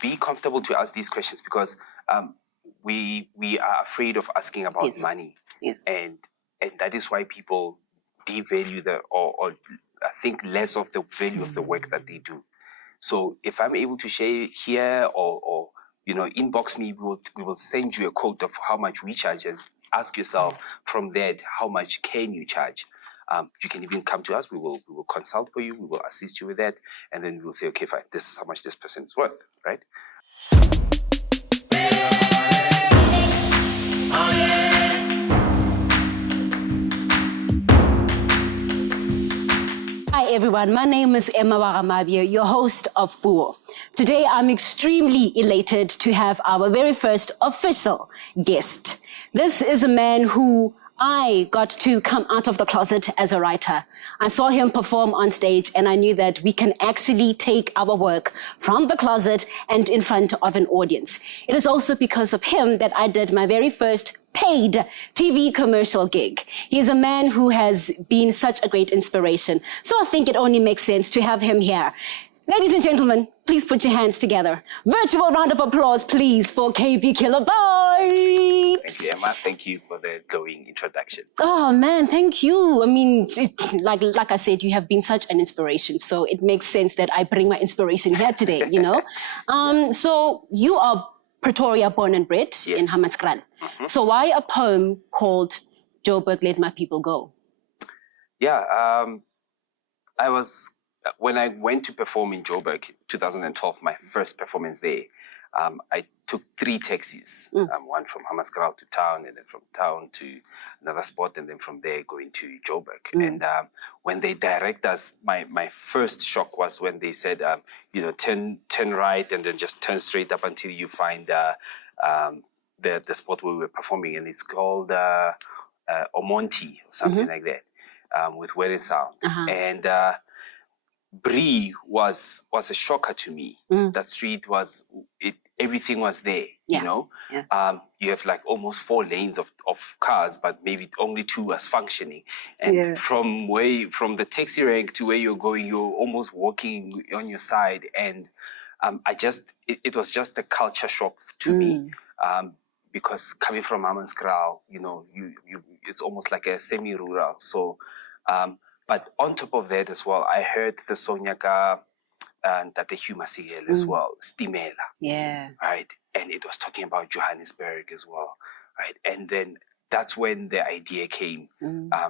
be comfortable to ask these questions because we are afraid of asking about money. Yes. And that is why people devalue or think less of the value of the work that they do. So if I'm able to share here or inbox me, we will send you a quote of how much we charge and ask yourself from that, how much can you charge? You can even come to us. We will consult for you. We will assist you with that. And then we will say, okay, fine, this is how much this person is worth, right? Hi everyone, my name is Emmah Mabye, your host of Buo. Today I'm extremely elated to have our very first official guest. This is a man who I got to come out of the closet as a writer. I saw him perform on stage and I knew that we can actually take our work from the closet and in front of an audience. It is also because of him that I did my very first paid TV commercial gig. He's a man who has been such a great inspiration. So I think it only makes sense to have him here. Ladies and gentlemen, please put your hands together. Virtual round of applause, please, for KB Kilobyte. Thank you, Emma. Thank you for the glowing introduction. Oh, man, thank you. I mean, like I said, you have been such an inspiration. So it makes sense that I bring my inspiration here today, you know. So you are Pretoria born and bred in Hammanskraal. So why a poem called Joburg, Let My People Go? Yeah, when I went to perform in Joburg, 2012, my first performance there, I took 3 taxis, one from Hammanskraal to town, and then from town to another spot, and then from there going to Joburg. And when they direct us, my first shock was when they said, turn right and then just turn straight up until you find the spot where we were performing, and it's called Omonti or something like that, with Wedding Sound. And Bree was a shocker to me. That street everything was there, you know. You have like almost 4 lanes of cars, but maybe only 2 was functioning. And from the taxi rank to where you're going, you're almost walking on your side. And it was just a culture shock to me. Because coming from Hammanskraal, it's almost like a semi-rural. So, but on top of that as well, I heard the Sonyaka and that the Humasigel as well, Stimela. Yeah. Right. And it was talking about Johannesburg as well. Right. And then that's when the idea came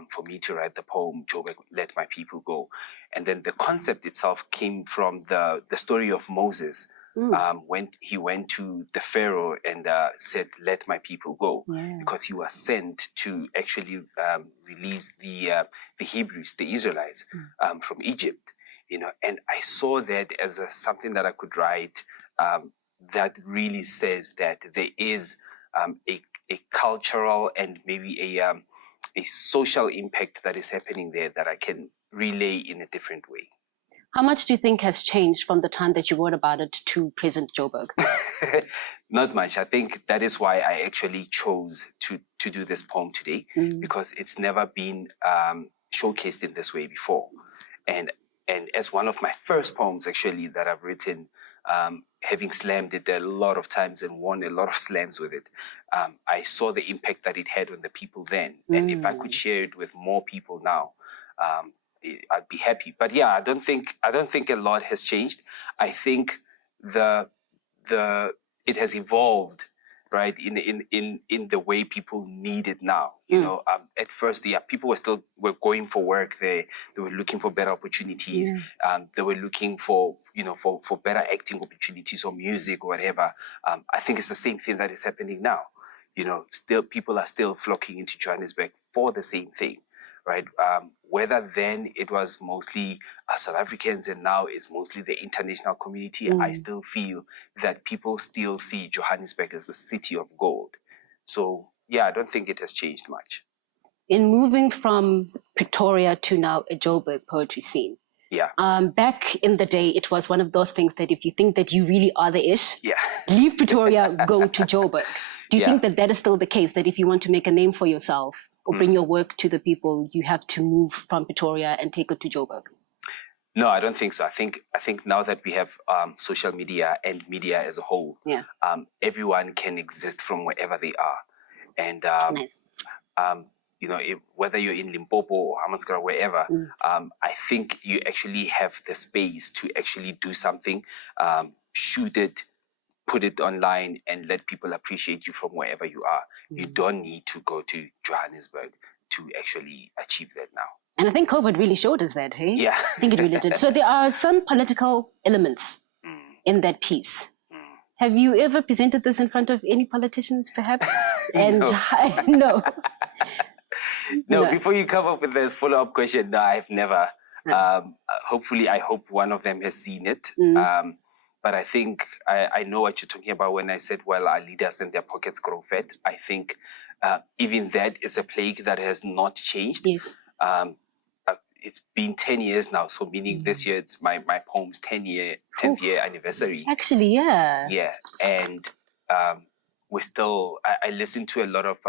for me to write the poem, Joburg, Let My People Go. And then the concept itself came from the story of Moses. When he went to the Pharaoh and said, let my people go, because he was sent to actually release the Hebrews, the Israelites, from Egypt, and I saw that as something that I could write that really says that there is a cultural and maybe a social impact that is happening there that I can relay in a different way. How much do you think has changed from the time that you wrote about it to present Joburg? Not much. I think that is why I actually chose to do this poem today, because it's never been showcased in this way before. And as one of my first poems actually that I've written, having slammed it a lot of times and won a lot of slams with it, I saw the impact that it had on the people then. And if I could share it with more people now, I'd be happy. But yeah, I don't think a lot has changed. I think it has evolved, right, in the way people need it now. At first, people were going for work. They were looking for better opportunities. They were looking for for better acting opportunities or music or whatever. I think it's the same thing that is happening now. Still people are still flocking into Johannesburg for the same thing. Right? Whether then it was mostly South Africans and now it's mostly the international community, I still feel that people still see Johannesburg as the city of gold. So, yeah, I don't think it has changed much. In moving from Pretoria to now a Joburg poetry scene, back in the day, it was one of those things that if you think that you really are the ish, leave Pretoria, go to Joburg. Do you think that that is still the case, that if you want to make a name for yourself or bring your work to the people, you have to move from Pretoria and take it to Joburg? No, I don't think so. I think now that we have social media and media as a whole, everyone can exist from wherever they are, and Nice. you know, whether you're in Limpopo or Hammanskraal, wherever, I think you actually have the space to actually do something, shoot it, put it online, and let people appreciate you from wherever you are. You don't need to go to Johannesburg to actually achieve that now. And I think COVID really showed us that, hey? Yeah. I think it really did. So there are some political elements in that piece. Have you ever presented this in front of any politicians, perhaps? And no. No, before you come up with the follow-up question, no, I've never. Hopefully, I hope one of them has seen it. But I think I know what you're talking about when I said, well, our leaders and their pockets grow fat. I think even that is a plague that has not changed. Yes. It's been 10 years now, so meaning this year it's my poem's 10th year anniversary. Actually, yeah. Yeah, and we're still. I listen to a lot of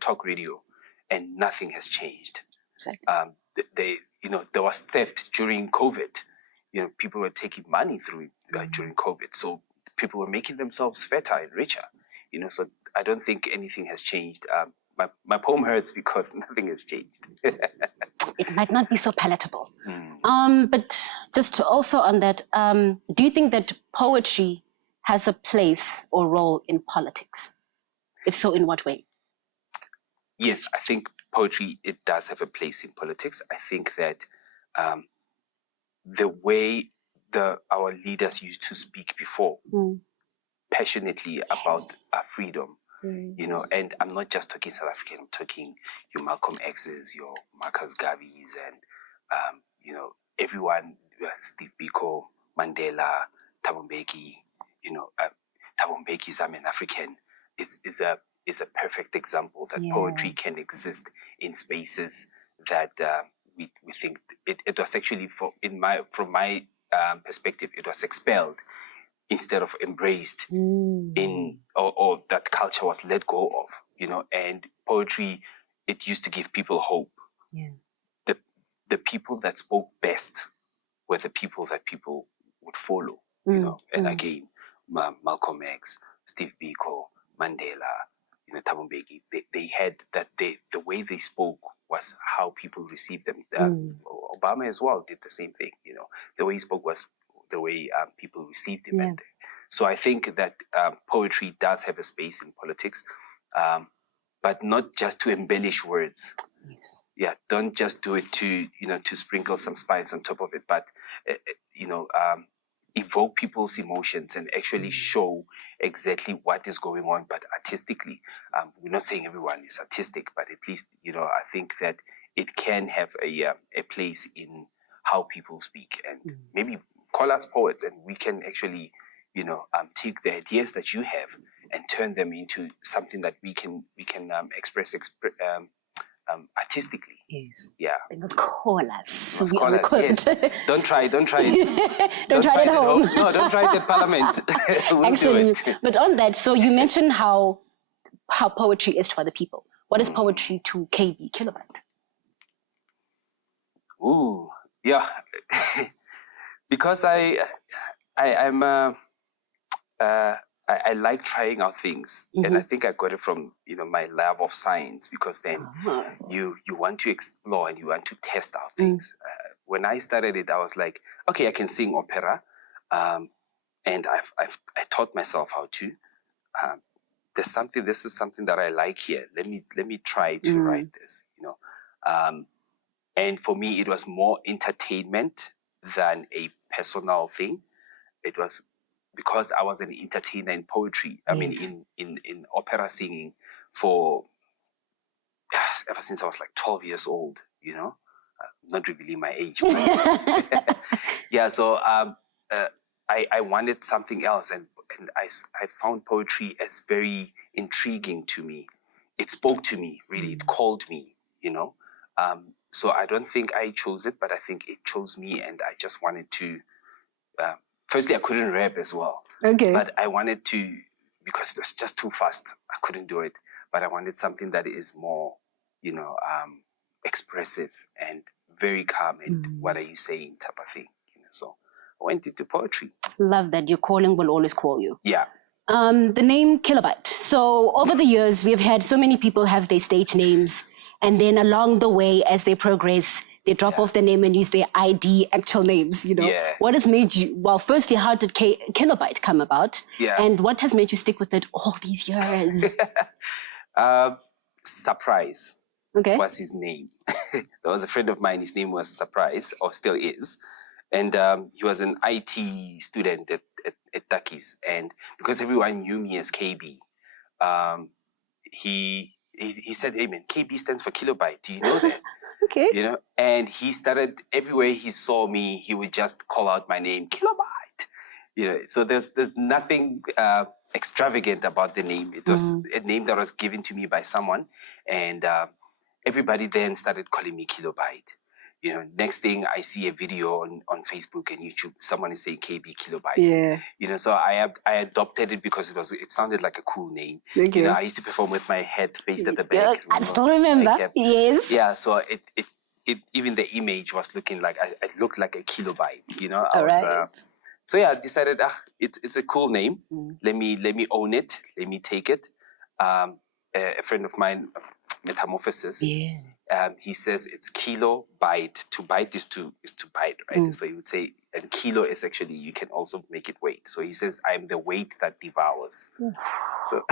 talk radio, and nothing has changed. Exactly. There was theft during COVID. You know, people were taking money through during COVID, so people were making themselves fatter and richer. You know, so I don't think anything has changed. My poem hurts because nothing has changed. It might not be so palatable. But just also on that, do you think that poetry has a place or role in politics? If so, in what way? Yes, I think poetry, it does have a place in politics. I think that the way our leaders used to speak before, passionately about our freedom, you know, and I'm not just talking South African, I'm talking your Malcolm X's, your Marcus Garvey's, and, you know, everyone, Steve Biko, Mandela, Thabo Mbeki, you know, Thabo Mbeki's I'm an African, is a perfect example that poetry can exist in spaces that we think it was actually, from my perspective, it was expelled instead of embraced or that culture was let go of, you know. And poetry, it used to give people hope. The people that spoke best were the people that people would follow, you know. And again, Malcolm X, Steve Biko, Mandela, you know, Thabo Mbeki, they had that. The way they spoke was how people received them. Obama as well did the same thing, you know. The way he spoke was the way people received him. And so I think that poetry does have a space in politics, but not just to embellish words. Yeah, don't just do it to sprinkle some spice on top of it, but evoke people's emotions and actually show exactly what is going on, but artistically. We're not saying everyone is artistic, but at least, you know, I think that it can have a place in how people speak, and maybe call us poets, and we can actually, you know, take the ideas that you have and turn them into something that we can express artistically. Yes. Yeah. They must call us. Must call us. Yes. Don't try it. Don't try it at home. No, don't try it at Parliament. We'll Actually, do it. But on that, so you mentioned how poetry is to other people. What is poetry to KB Kilobyte? Ooh, yeah. Because I like trying out things, and I think I got it from, you know, my love of science, because then you want to explore and you want to test out things. When I started it, I was like, okay, I can sing opera, and I taught myself how to. This is something that I like here. Let me try to write this, you know. And for me, it was more entertainment than a personal thing. It was because I was an entertainer in poetry. I mean, in opera singing for ever since I was like 12 years old, you know, not revealing my age. Yeah, so I wanted something else, and I found poetry as very intriguing to me. It spoke to me, really. It called me, you know. So I don't think I chose it, but I think it chose me, and I just wanted to. Firstly, I couldn't rap as well. Okay. But I wanted to, because it was just too fast. I couldn't do it. But I wanted something that is more, you know, expressive and very calm and what are you saying type of thing. You know, so I went into poetry. Love that. Your calling will always call you. Yeah. The name Kilobyte. So over the years, we've had so many people have their stage names, and then along the way, as they progress, they drop off their name and use their ID actual names, you know. Yeah. What has made you, well, firstly, how did Kilobyte come about? Yeah. And what has made you stick with it all these years? Surprise was his name. There was a friend of mine, his name was Surprise, or still is. And he was an IT student at Takis. And because everyone knew me as KB, he said, hey man, KB stands for Kilobyte. Do you know that? Okay. You know, and he started, everywhere he saw me, he would just call out my name, Kilobyte. You know, so there's nothing extravagant about the name. It was a name that was given to me by someone, and everybody then started calling me Kilobyte. You know, next thing I see a video on Facebook and YouTube, someone is saying KB Kilobyte. Yeah. You know, so I adopted it because it sounded like a cool name. Okay. You know, I used to perform with my head faced at the back. Yeah, I still remember. Yes. Yeah, so it even the image was looking like I looked like a kilobyte. You know, so yeah, I decided it's a cool name. Let me own it. Let me take it. A friend of mine, Metamorphosis. Yeah. He says it's kilobyte. To bite is to bite, right? So he would say, and kilo is actually, you can also make it weight. So he says, I'm the weight that devours. So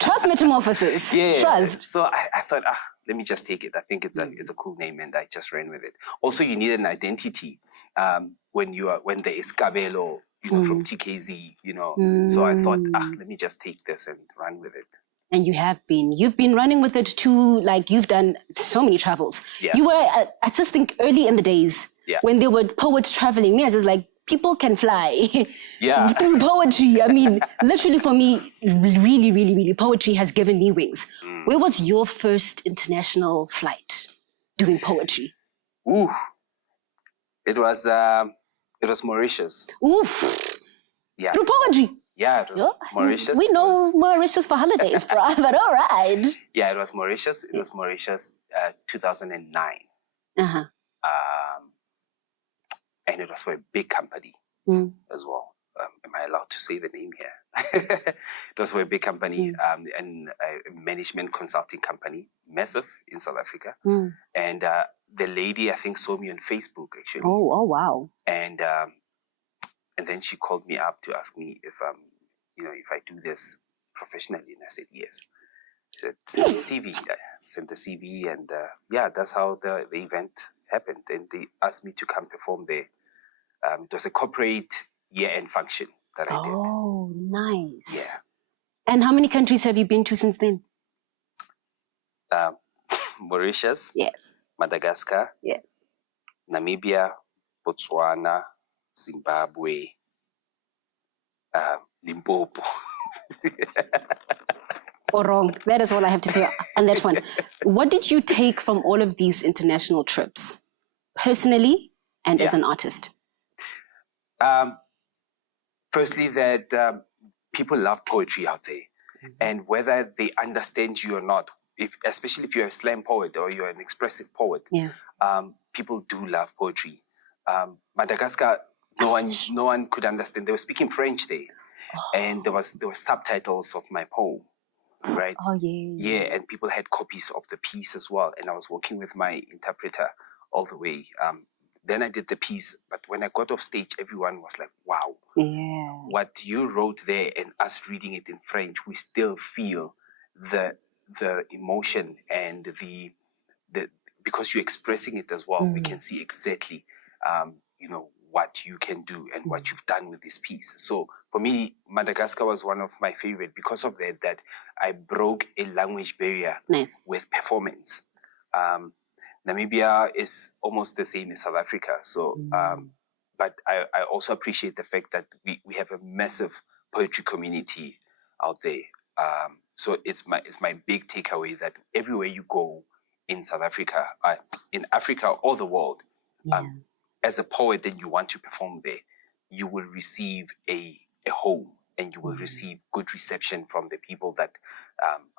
Trust Metamorphosis. Yeah. Trust. So I thought, let me just take it. I think it's a cool name, and I just ran with it. Also, you need an identity when there is Kabelo, you know, from TKZ, you know. So I thought, let me just take this and run with it. And you've been running with it too, like you've done so many travels. Yeah. You were, I just think early in the days when there were poets traveling, I was just like, people can fly through poetry. I mean, literally for me, really, really, really, poetry has given me wings. Where was your first international flight doing poetry? Ooh, it was Mauritius. Oof. Yeah. Through poetry. Yeah, it was Mauritius. We know Mauritius for holidays, bro, but all right. Yeah, it was Mauritius. It was Mauritius, 2009. And it was for a big company as well. Am I allowed to say the name here? It was for a big company, and a management consulting company, massive in South Africa. And the lady, I think, saw me on Facebook, actually. Oh, wow. And then she called me up to ask me if if I do this professionally, and I said yes. She said, send the CV. I sent the CV, and that's how the event happened. And they asked me to come perform there. It was a corporate year-end function that I did. Oh, nice. Yeah. And how many countries have you been to since then? Mauritius. Yes. Madagascar. Yeah. Namibia, Botswana, Zimbabwe, Limpopo. Or wrong. That is all I have to say on that one. What did you take from all of these international trips, personally and as an artist? Firstly, that people love poetry out there. And whether they understand you or not, especially if you're a slam poet or you're an expressive poet, people do love poetry. Madagascar, no one could understand. They were speaking French there, and there were subtitles of my poem, right? Oh yeah. Yeah, and people had copies of the piece as well, and I was working with my interpreter all the way. Then I did the piece, but when I got off stage, everyone was like, "Wow, what you wrote there," and us reading it in French, we still feel the emotion and the because you're expressing it as well. We can see exactly, what you can do and what you've done with this piece. So for me, Madagascar was one of my favorite because of that I broke a language barrier with performance. Namibia is almost the same as South Africa. So, but I also appreciate the fact that we have a massive poetry community out there. So it's my big takeaway that everywhere you go in South Africa, in Africa or the world, as a poet and you want to perform there, you will receive a home and you will receive good reception from the people that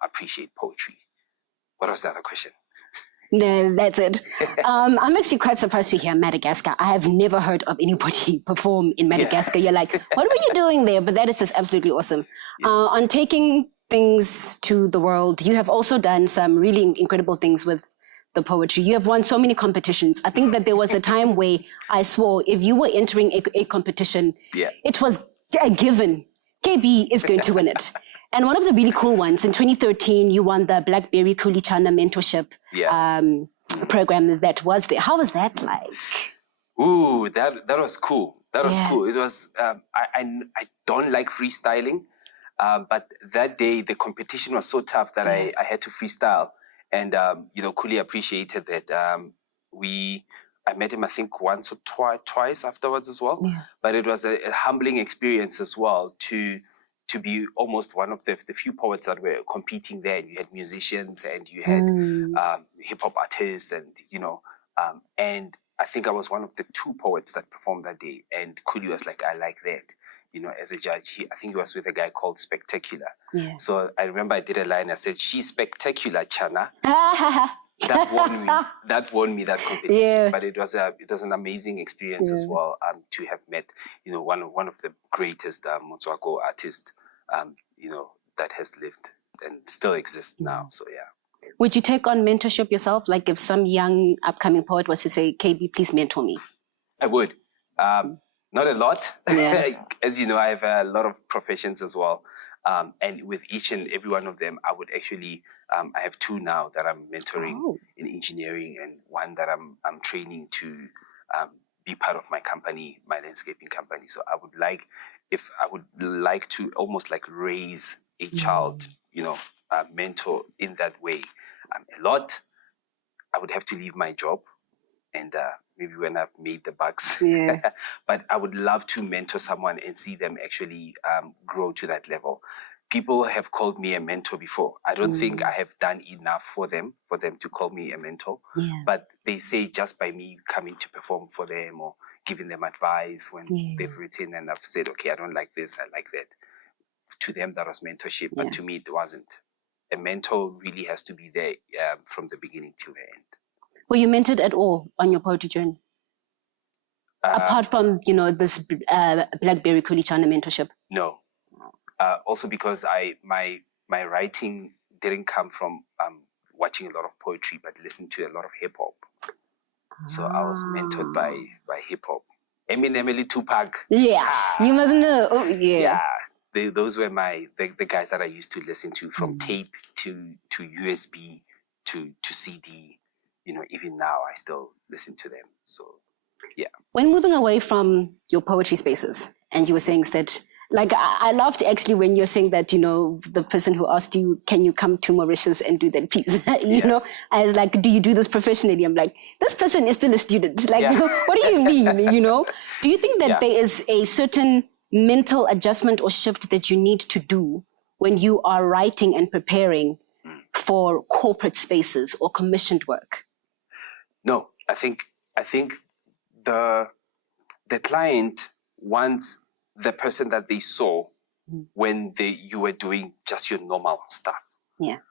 appreciate poetry. What was the other question? No, that's it. I'm actually quite surprised to hear Madagascar. I have never heard of anybody perform in Madagascar. You're like, what were you doing there? But that is just absolutely awesome. On taking things to the world, you have also done some really incredible things with the poetry. You have won so many competitions. I think that there was a time where I swore if you were entering a competition, it was a given. KB is going to win it. And one of the really cool ones, in 2013, you won the Blackberry Kuli Chana Mentorship program that was there. How was that like? Ooh, that was cool. That was cool. It was, I don't like freestyling, but that day the competition was so tough that I had to freestyle. And, you know, Kuli appreciated that. I met him, I think, once or twice afterwards as well. But it was a humbling experience as well to be almost one of the few poets that were competing there. And you had musicians and you had hip-hop artists and, you know, and I think I was one of the 2 poets that performed that day. And Kuli was like, I like that. You know, as a judge, I think he was with a guy called Spectacular. So I remember I did a line, I said, she's spectacular, Chana. That won me. That won me that competition. But it was an amazing experience as well to have met, you know, one of the greatest Motswako artists, you know, that has lived and still exists now. So Would you take on mentorship yourself? Like if some young upcoming poet was to say, KB, please mentor me. I would. Not a lot. As you know, I have a lot of professions as well. And with each and every one of them, I would actually, I have 2 now that I'm mentoring in engineering and one that I'm training to be part of my company, my landscaping company. So I would like to almost like raise a child, you know, mentor in that way. A lot, I would have to leave my job and maybe when I've made the bucks. But I would love to mentor someone and see them actually grow to that level. People have called me a mentor before. I don't think I have done enough for them to call me a mentor. But they say just by me coming to perform for them or giving them advice when they've written and I've said, okay, I don't like this, I like that. To them, that was mentorship. But to me, it wasn't. A mentor really has to be there from the beginning till the end. Were you mentored at all on your poetry journey? Apart from, you know, this Blackberry Kuli Chana mentorship? No. Also because my writing didn't come from watching a lot of poetry, but listening to a lot of hip hop. So I was mentored by hip hop. Eminem, Tupac. You must know. Those were the guys that I used to listen to from tape to USB to CD. You know, even now I still listen to them. So, When moving away from your poetry spaces, and you were saying that, like, I loved actually when you're saying that, you know, the person who asked you, can you come to Mauritius and do that piece? you know, I was like, do you do this professionally? I'm like, this person is still a student. Like, what do you mean, you know? Do you think that there is a certain mental adjustment or shift that you need to do when you are writing and preparing for corporate spaces or commissioned work? No, I think the client wants the person that they saw when you were doing just your normal stuff.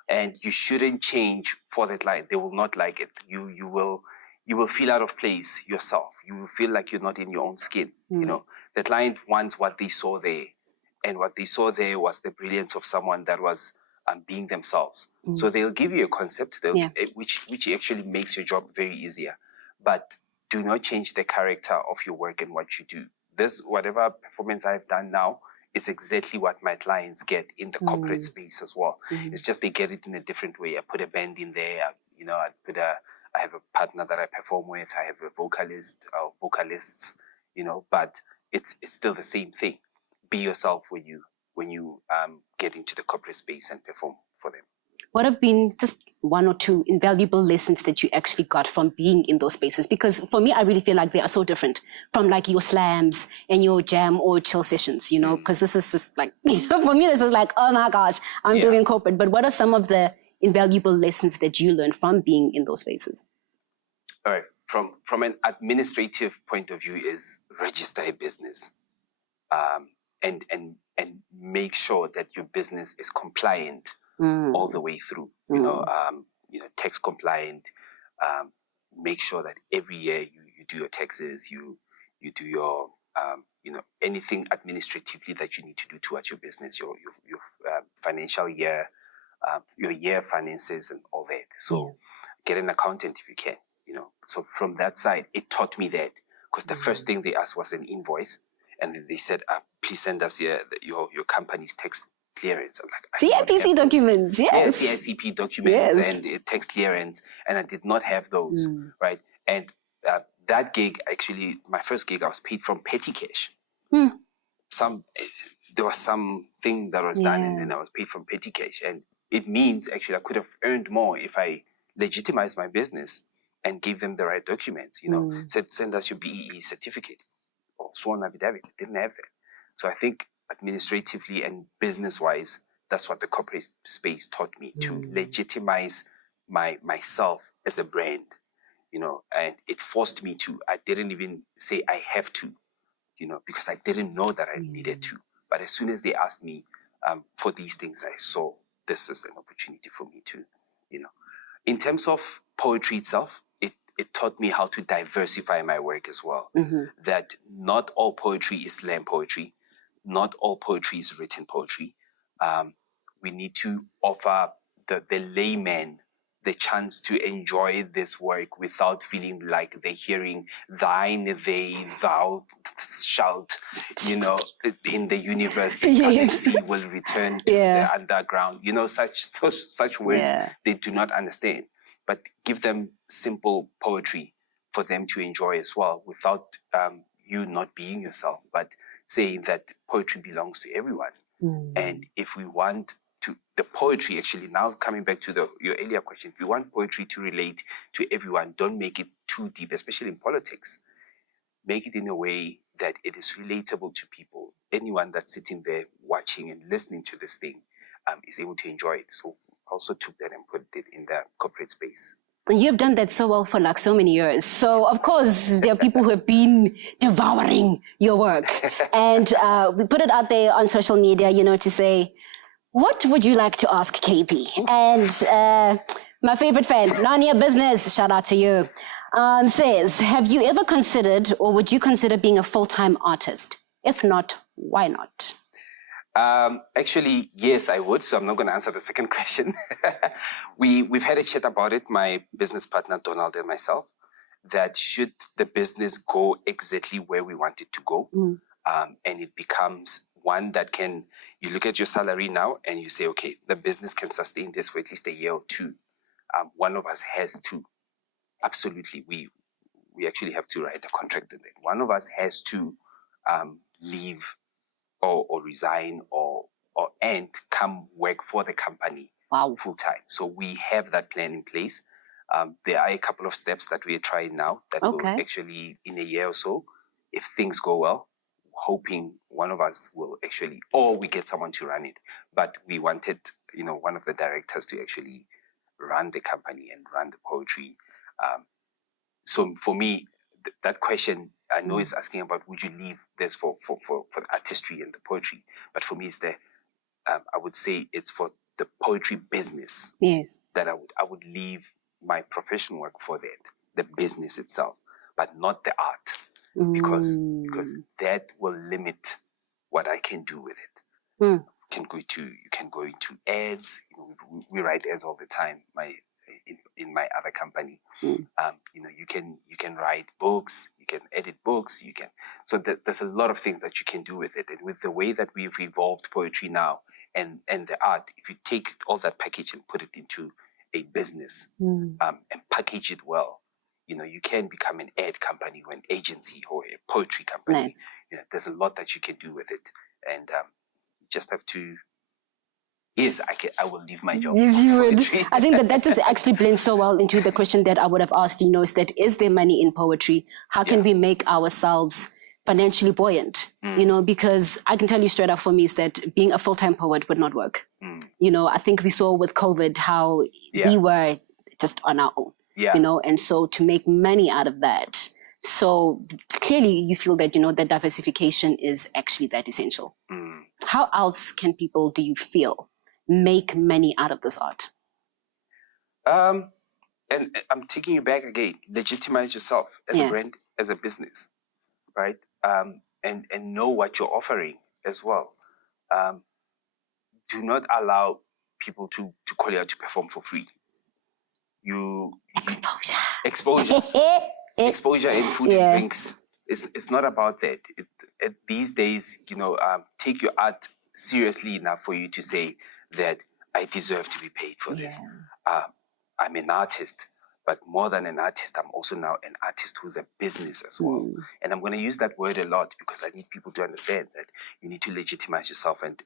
And you shouldn't change for the client. They will not like it. You will feel out of place yourself. You will feel like you're not in your own skin. You know, the client wants what they saw there. And what they saw there was the brilliance of someone that was being themselves. So they'll give you a concept which actually makes your job very easier. But do not change the character of your work and what you do. Whatever performance I've done now is exactly what my clients get in the corporate space as well. It's just they get it in a different way. I put a band in there, you know, I have a partner that I perform with, I have a vocalist, vocalists, you know, but it's still the same thing. Be yourself when you get into the corporate space and perform for them. What have been just 1 or 2 invaluable lessons that you actually got from being in those spaces? Because for me, I really feel like they are so different from like your slams and your jam or chill sessions, you know, because this is just like, for me, this is like, oh my gosh, I'm doing corporate. But what are some of the invaluable lessons that you learned from being in those spaces? All right. From an administrative point of view is register a business and make sure that your business is compliant all the way through, you know, tax compliant, make sure that every year you do your taxes, you do your anything administratively that you need to do towards your business, your financial year, your year finances and all that. So get an accountant if you can, So from that side, it taught me that, because the first thing they asked was an invoice, and then they said, please send us your company's tax clearance. I'm like, CIPC documents, yes. Yeah, CICP documents and tax clearance, and I did not have those, right? And that gig, actually, my first gig, I was paid from petty cash. There was something that was done, and then I was paid from petty cash. And it means, actually, I could have earned more if I legitimized my business and gave them the right documents, said, send us your BEE certificate or sworn affidavit. Didn't have that. So I think administratively and business-wise, that's what the corporate space taught me, to legitimize myself as a brand, and it forced me to. I didn't even say I have to, because I didn't know that I needed to. But as soon as they asked me for these things, I saw this is an opportunity for me to, In terms of poetry itself, it taught me how to diversify my work as well. That not all poetry is slam poetry. Not all poetry is written poetry. We need to offer the layman the chance to enjoy this work without feeling like they're hearing thine, they, thou, shalt, in the universe, the galaxy will return to the underground. Such words they do not understand. But give them simple poetry for them to enjoy as well, without you not being yourself, but saying that poetry belongs to everyone. And if we want the poetry, actually, now coming back to your earlier question, if you want poetry to relate to everyone, don't make it too deep, especially in politics. Make it in a way that it is relatable to people. Anyone that's sitting there watching and listening to this thing is able to enjoy it. So I also took that and put it in the corporate space. You have done that so well for like so many years. So, of course, there are people who have been devouring your work. And we put it out there on social media, to say, what would you like to ask KB? And my favorite fan, Nanya Business, shout out to you, says, have you ever considered, or would you consider being a full-time artist? If not, why not? Actually, yes, I would. So I'm not going to answer the second question. We've had a chat about it, my business partner, Donald, and myself, that should the business go exactly where we want it to go, and it becomes one that you look at your salary now and you say, okay, the business can sustain this for at least a year or two. One of us has to, absolutely, we actually have to write a contract with it. One of us has to leave or resign and come work for the company full time. So we have that plan in place. There are a couple of steps that we are trying now that will actually, in a year or so, if things go well, hoping one of us will actually, or we get someone to run it. But we wanted, one of the directors to actually run the company and run the poetry. So for me, that question, I know it's asking about, would you leave this for the artistry and the poetry? But for me, it's I would say it's for the poetry business. Yes. That I would leave my professional work for that, the business itself, but not the art. Because that will limit what I can do with it. You can go into ads. We write ads all the time. In my other company, you can write books. You can edit books. So there's a lot of things that you can do with it. And with the way that we've evolved poetry now and the art, if you take all that package and put it into a business and package it well, you can become an ad company or an agency or a poetry company. Nice. There's a lot that you can do with it. And you just have to, yes, I will leave my job. Yes, you would. I think that just actually blends so well into the question that I would have asked, is that, is there money in poetry? How can we make ourselves financially buoyant? Because I can tell you straight up, for me, is that being a full-time poet would not work. I think we saw with COVID how we were just on our own. And so to make money out of that. So clearly you feel that, that diversification is actually that essential. How else can people, do you feel, make money out of this art? and I'm taking you back again. Legitimize yourself as a brand, as a business, right? And know what you're offering as well. Do not allow people to call you out to perform for free. Exposure exposure in food and drinks. It's not about that. These days, take your art seriously enough for you to say that I deserve to be paid for this. I'm an artist, but more than an artist, I'm also now an artist who's a business as well. And I'm going to use that word a lot because I need people to understand that you need to legitimize yourself and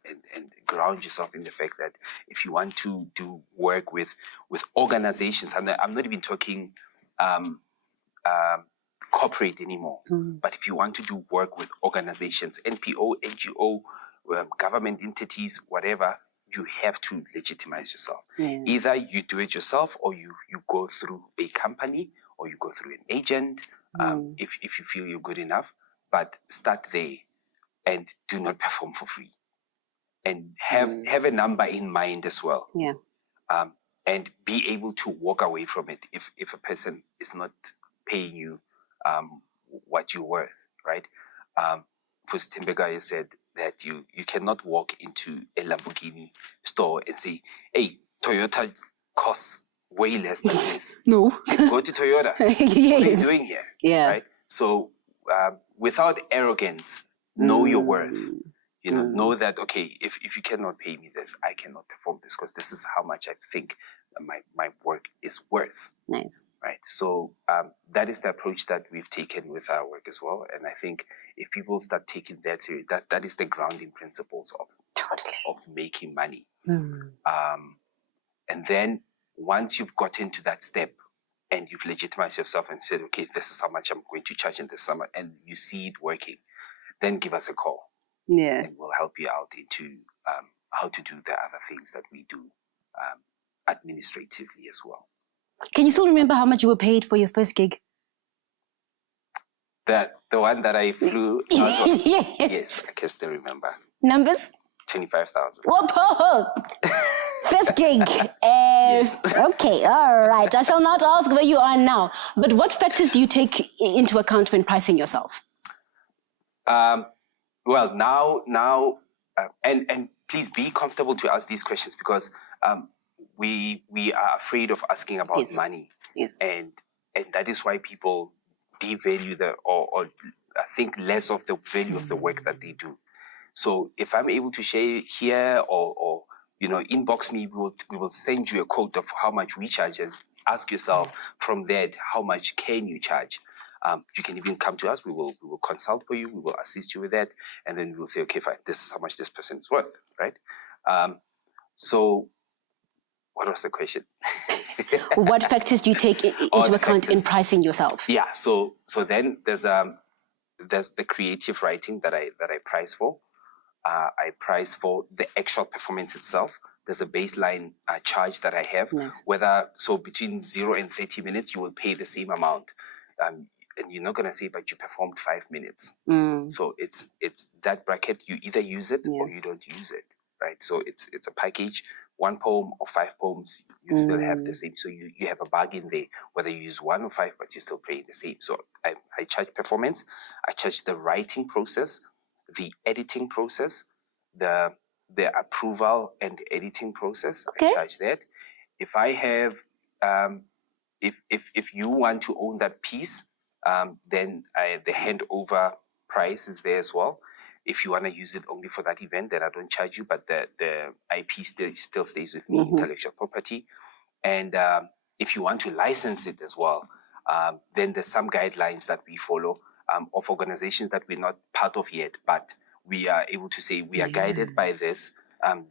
ground yourself in the fact that if you want to do work with organizations, I'm not even talking corporate anymore, but if you want to do work with organizations, NPO, NGO, government entities, whatever, you have to legitimize yourself. Either you do it yourself or you go through a company or you go through an agent if you feel you're good enough, but start there and do not perform for free. And have a number in mind as well. And be able to walk away from it if a person is not paying you what you're worth, right? Tembega said that you cannot walk into a Lamborghini store and say, hey, Toyota costs way less than this. No. Go to Toyota. What are you doing here? Right? So without arrogance, know your worth. Know that, okay, if you cannot pay me this, I cannot perform this because this is how much I think my work is worth. Nice. Right. So that is the approach that we've taken with our work as well. And I think if people start taking that serious, that is the grounding principles of making money. And then once you've gotten to that step and you've legitimized yourself and said, okay, this is how much I'm going to charge in this summer, and you see it working, then give us a call. And we'll help you out into how to do the other things that we do administratively as well. Can you still remember how much you were paid for your first gig? The one that I flew out of? Yes, I can still remember. Numbers? 25,000. Whoa! First gig. Yes. Okay, all right. I shall not ask where you are now. But what factors do you take into account when pricing yourself? Well, now, and please be comfortable to ask these questions because we are afraid of asking about money. And that is why people devalue or think less of the value of the work that they do. So if I'm able to share here or inbox me, we will send you a quote of how much we charge and ask yourself from that, how much can you charge? You can even come to us. We will consult for you. We will assist you with that. And then we will say, okay, fine, this is how much this person is worth, right? So what was the question? What factors do you take into account in pricing yourself? Yeah, so then there's the creative writing that I price for. I price for the actual performance itself. There's a baseline charge that I have. So between 0 and 30 minutes, you will pay the same amount. And you're not going to say, but you performed 5 minutes. So it's that bracket. You either use it or you don't use it, right? So it's a package. 1 poem or 5 poems, you still have the same. So you have a bargain there, whether you use 1 or 5, but you're still paying the same. So I charge performance. I charge the writing process, the editing process, the approval and the editing process. I charge that. If I have, if you want to own that piece, then the handover price is there as well. If you want to use it only for that event, then I don't charge you, but the IP still stays with me, intellectual property. And if you want to license it as well, then there's some guidelines that we follow of organizations that we're not part of yet, but we are able to say we are guided by this, well,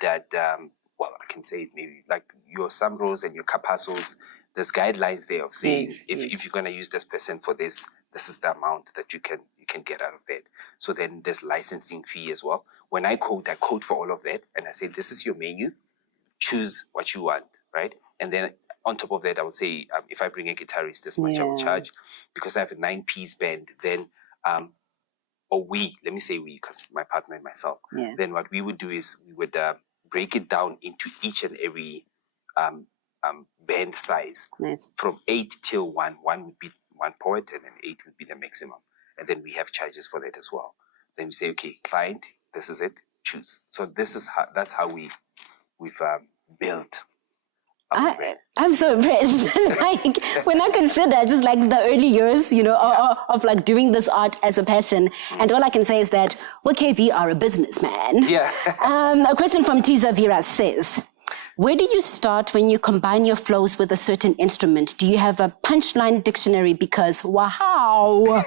I can say it maybe like your Samros and your Capasos, there's guidelines there of saying if you're going to use this person for this, this is the amount that you can get out of it. So then there's licensing fee as well. When I code for all of that, and I say, this is your menu, choose what you want, right? And then on top of that, I would say, if I bring a guitarist, this much I will charge. Because I have a 9-piece band, then, let me say we, because my partner and myself, then what we would do is we would break it down into each and every band size. Nice. From 8 till 1. 1 would be one poet, and then 8 would be the maximum. And then we have charges for that as well. Then we say, okay, client, this is it, choose. So that's how we've built. I'm so impressed. Like when I consider just like the early years, you know, of like doing this art as a passion, and all I can say is that KB are a businessman. Yeah. A question from Tiza Vera says, where do you start when you combine your flows with a certain instrument? Do you have a punchline dictionary? Because wow.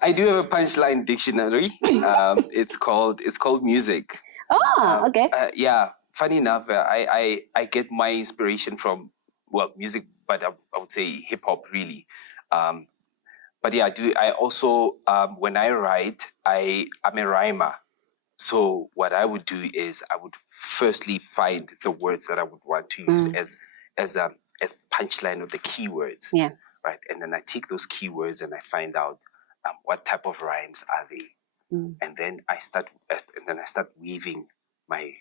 I do have a punchline dictionary. It's called music. Oh, okay. Yeah. Funny enough, I get my inspiration from, well, music, but I would say hip hop really. But yeah, I also, when I write, I'm a rhymer. So what I would do is I would firstly find the words that I would want to use as punchline of the keywords. Yeah. Right. And then I take those keywords and I find out what type of rhymes are they. And then I start weaving my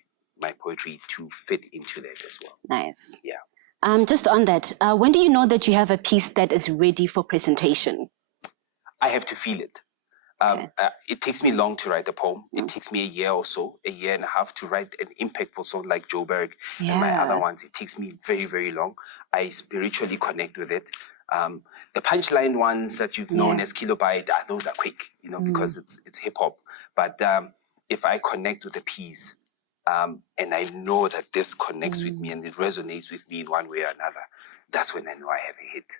poetry to fit into that as well. Nice. Yeah. Just on that, when do you know that you have a piece that is ready for presentation? I have to feel it. It takes me long to write a poem. It takes me a year or so, a year and a half to write an impactful song like Joburg and my other ones. It takes me very, very long. I spiritually connect with it. The punchline ones that you've known as Kilobyte, those are quick, you know, because it's hip hop. But if I connect with a piece, and I know that this connects with me and it resonates with me in one way or another, that's when I know I have a hit.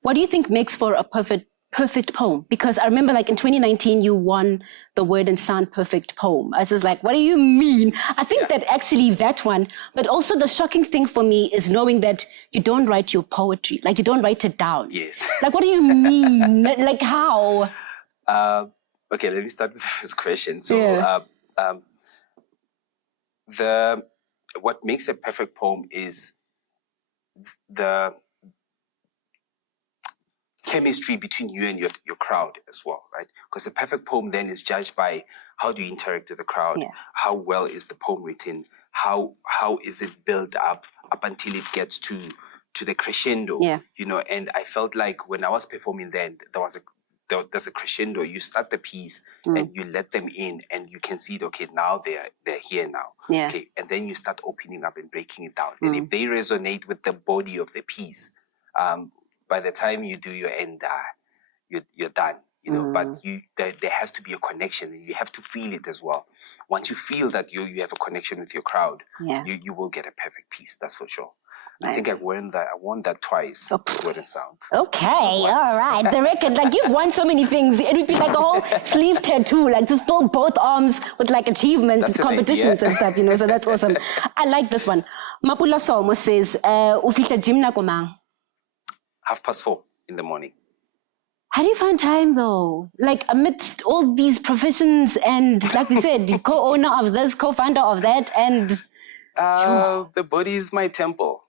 What do you think makes for a perfect poem? Because I remember like in 2019, you won the Word and Sound Perfect Poem. I was just like, what do you mean? I think that actually that one, but also the shocking thing for me is knowing that you don't write your poetry, like you don't write it down. Yes. Like, what do you mean? Like how? Okay, let me start with the first question. So what makes a perfect poem is the chemistry between you and your crowd as well, right? Because a perfect poem then is judged by how do you interact with the crowd, how well is the poem written, how is it built up until it gets to the crescendo, you know. And I felt like when I was performing then, there's a crescendo. You start the piece and you let them in and you can see, okay, now they're here now. Okay, and then you start opening up and breaking it down. And if they resonate with the body of the piece, by the time you do your end, you're done. You know, but there has to be a connection and you have to feel it as well. Once you feel that you have a connection with your crowd, you will get a perfect piece, that's for sure. Nice. I think I won that twice. Word and Sound. Okay, all right. The record, like you've won so many things. It would be like a whole sleeve tattoo, like just fill both arms with like achievements, competitions and stuff, you know, so that's awesome. I like this one. Mapula Somo says, Ufihla gym na komang? 4:30 in the morning. How do you find time though? Like amidst all these professions and like we said, you co-owner of this, co-founder of that and... The body is my temple.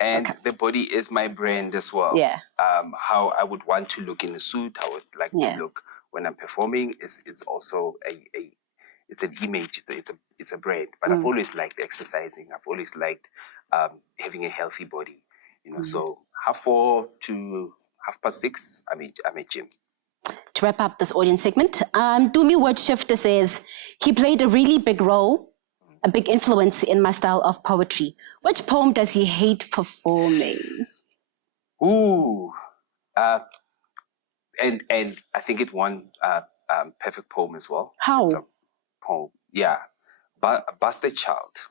And the body is my brand as well. Yeah. How I would want to look in a suit, how I would like to look when I'm performing it's also it's an image, it's a brand. But I've always liked exercising. I've always liked having a healthy body. You know, so 4:30 to 6:30, I'm at gym. To wrap up this audience segment, Dumi Word Shifter says he played a really big role, a big influence in my style of poetry. Which poem does he hate performing? Ooh, and I think it won perfect poem as well. How? It's a poem, Bastard Child.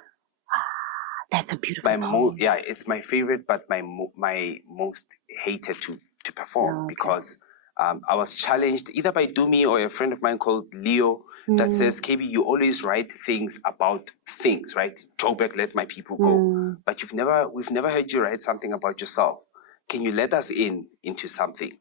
That's a beautiful poem. It's my favorite, but my most hated to perform because I was challenged either by Dumi or a friend of mine called Leo that says, KB, you always write things about things, right? Joburg, let my people go. But we've never heard you write something about yourself. Can you let us into something?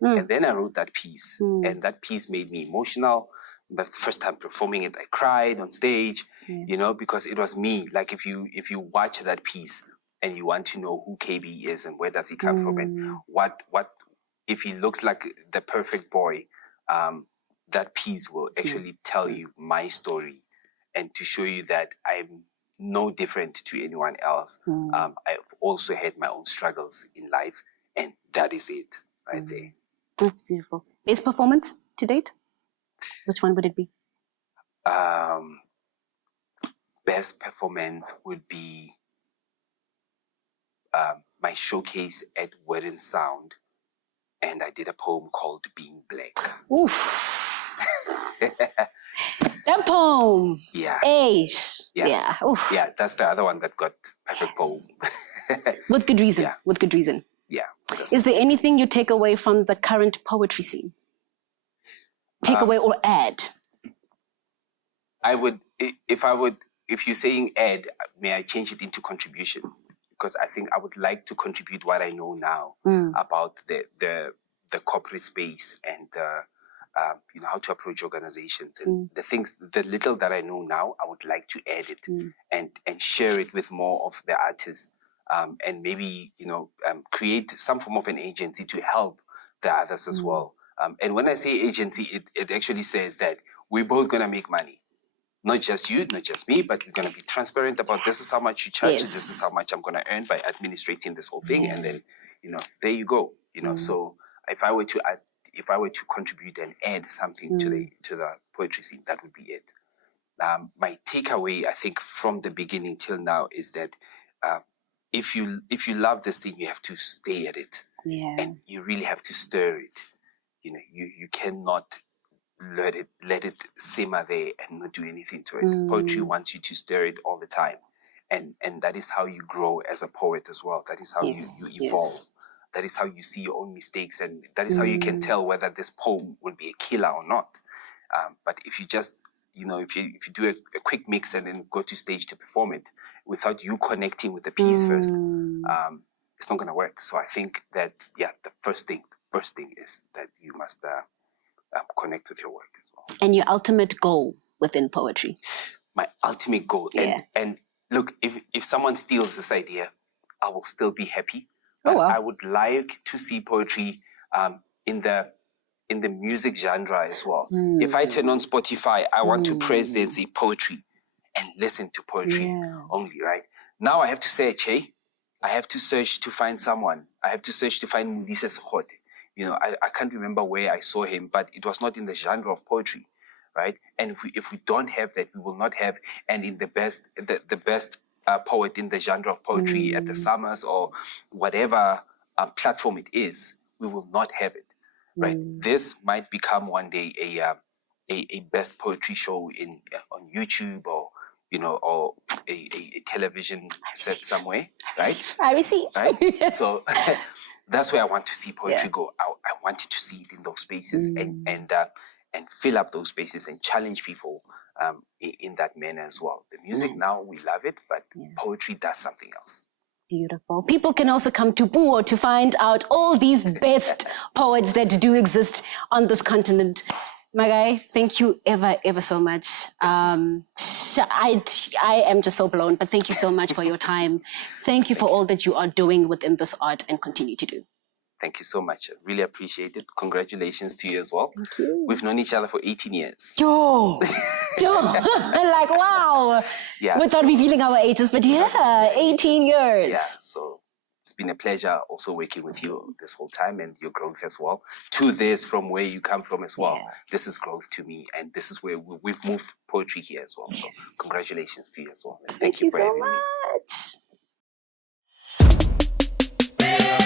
And then I wrote that piece, and that piece made me emotional. The first time performing it, I cried on stage, you know, because it was me. Like if you watch that piece and you want to know who KB is and where does he come from and what if he looks like the perfect boy, that piece will actually tell you my story and to show you that no different to anyone else. I've also had my own struggles in life, and that is it right there. That's beautiful. Best performance to date? Which one would it be? Best performance would be my showcase at Word and Sound, and I did a poem called Being Black. Oof. That poem. Yeah. Yeah. Oof. Yeah, that's the other one that got perfect poem. With good reason. Yeah. With good reason. Yeah. Is there anything you take away from the current poetry scene? Take away or add? If you're saying add, may I change it into contribution? Because I think I would like to contribute what I know now about the corporate space and how to approach organizations and the little that I know now. I would like to add it and share it with more of the artists, and maybe create some form of an agency to help the others as well. And when I say agency, it actually says that we're both gonna make money. Not just you, not just me, but we're going to be transparent about this is how much you charge, this is how much I'm going to earn by administrating this whole thing, and then, there you go. So if I were to contribute and add something to the poetry scene, that would be it. My takeaway, I think, from the beginning till now is that if you love this thing, you have to stay at it, and you really have to stir it. You cannot let it simmer there and not do anything to it. Poetry wants you to stir it all the time, and that is how you grow as a poet as well. That is how you evolve. That is how you see your own mistakes, and that is how you can tell whether this poem will be a killer or not. But if you just if you do a quick mix and then go to stage to perform it without you connecting with the piece first, it's not going to work. So I think that the first thing is that you must connect with your work as well. And your ultimate goal within poetry? My ultimate goal. And look, if someone steals this idea, I will still be happy. But I would like to see poetry in the music genre as well. If I turn on Spotify, I want to press there and say poetry and listen to poetry only, right? Now I have to search, I have to search to find someone. I have to search to find Mudisa Sekhote. I can't remember where I saw him, but it was not in the genre of poetry, right? And if we don't have that, we will not have. And in the best poet in the genre of poetry at the Summers or whatever platform it is, we will not have it, right? This might become one day a best poetry show on YouTube or or a television set somewhere, right? I receive. Right? So. That's where I want to see poetry go. I wanted to see it in those spaces and fill up those spaces and challenge people in that manner as well. The music now, we love it, but poetry does something else. Beautiful. People can also come to Puo to find out all these best poets that do exist on this continent. My guy, thank you ever so much. I am just so blown, but thank you so much for your time. Thank you for all that you are doing within this art and continue to do. Thank you so much. I really appreciate it. Congratulations to you as well. Thank you. We've known each other for 18 years. Yo! Like, wow. Yeah, without revealing our ages, but 18 years. Yeah, so it's been a pleasure also working with you this whole time and your growth as well. To this, from where you come from as well. Yeah. This is growth to me, and this is where we've moved poetry here as well. So congratulations to you as well. And thank you for so having much. me.